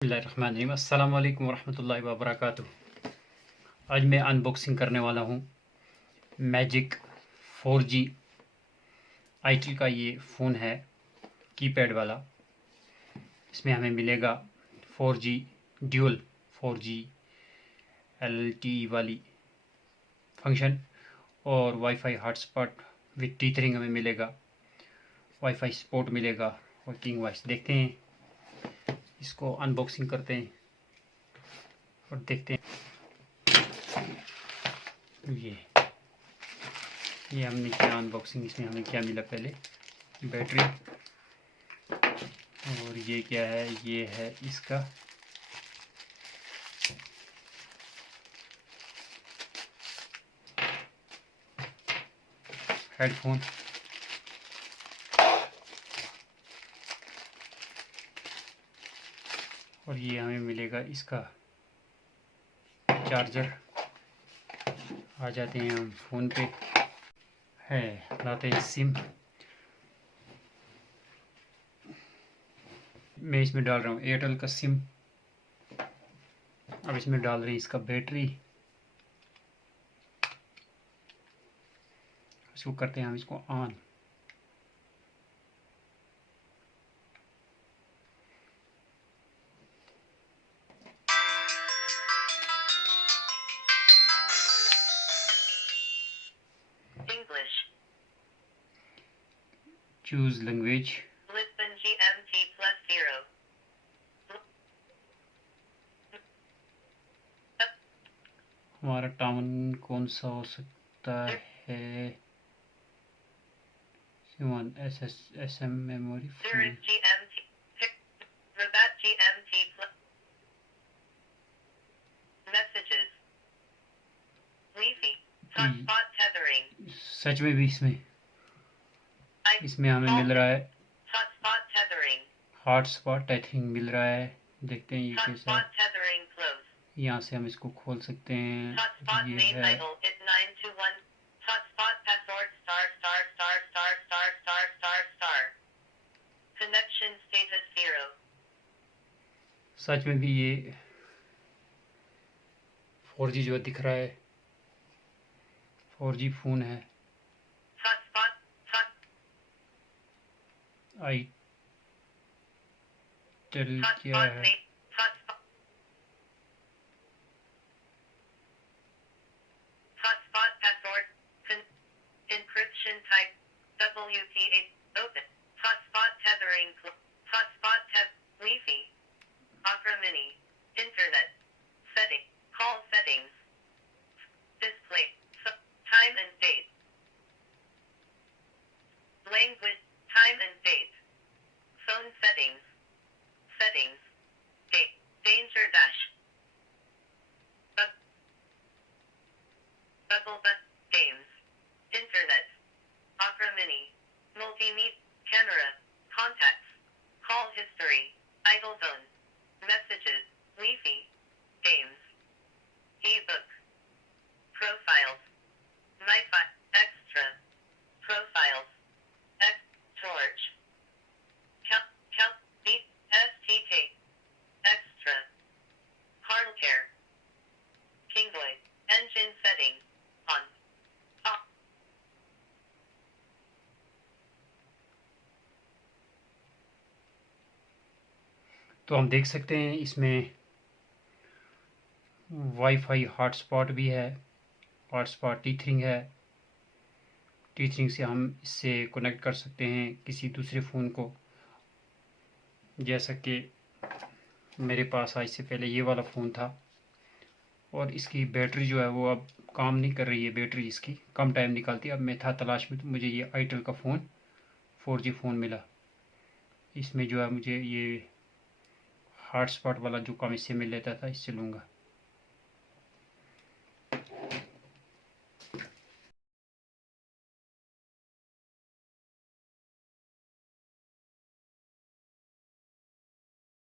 बिस्मिल्लाहिर्रहमानिर्रहीम। अस्सलाम वालेकुम वरहमतुल्लाहि वबरकातुहू। आज मैं अनबॉक्सिंग करने वाला हूँ मैजिक 4G आईटेल का ये फ़ोन है, कीपैड वाला। इसमें हमें मिलेगा 4G ड्यूल 4G LTE वाली फंक्शन और वाईफाई हॉटस्पॉट विद टीथरिंग हमें मिलेगा, वाईफाई सपोर्ट मिलेगा, वर्किंग वॉइस। देखते हैं, इसको अनबॉक्सिंग करते हैं और देखते हैं। ये हमने किया अनबॉक्सिंग। इसमें हमें क्या मिला, पहले बैटरी, और ये क्या है, ये है इसका हेडफोन, और ये हमें मिलेगा इसका चार्जर। आ जाते हैं हम फ़ोन पे, है लाते हैं सिम। मैं इसमें डाल रहा हूँ एयरटेल का सिम। अब इसमें डाल रहे हैं इसका बैटरी। इसको करते हैं हम इसको ऑन। Choose language. हमारा टाउन कौन सा हो सकता है? SM memory full. सच में भी इसमें हमें मिल रहा है हॉटस्पॉट टेथरिंग मिल रहा है। देखते हैं ये कैसा है। यहाँ से हम इसको खोल सकते हैं। ये है सच में भी ये 4G जो दिख रहा है, 4G फ़ोन है। आईटेल क्या है? Encryption type WT8 open. Hotspot tethering. Hotspot Wi-Fi. Opera Mini. Internet. Setting. Call settings. Display. Time and date. Language. Time and date. Phone settings. Settings. Date. Danger dash. Bubble but games. Internet. Opera Mini. Multimedia. Camera. Contacts. Call history. Idle zone. Messages. Wi-Fi. Games. Ebook. Profiles. Wi-Fi. Extra. Profiles. Torch. STK. Extra. Hardcare. Kingboy. Engine setting. On. Off. तो हम देख सकते हैं इसमें wifi hotspot भी है, hotspot tethering है। Tethering से हम इससे कनेक्ट कर सकते हैं किसी दूसरे फ़ोन को। जैसा कि मेरे पास आज से पहले ये वाला फ़ोन था, और इसकी बैटरी जो है वो अब काम नहीं कर रही है। बैटरी इसकी कम टाइम निकालती है। अब मैं था तलाश में, तो मुझे ये आईटेल का फ़ोन 4G फ़ोन मिला। इसमें जो है मुझे ये हॉटस्पॉट वाला जो काम इससे मिल लेता था, इससे लूँगा।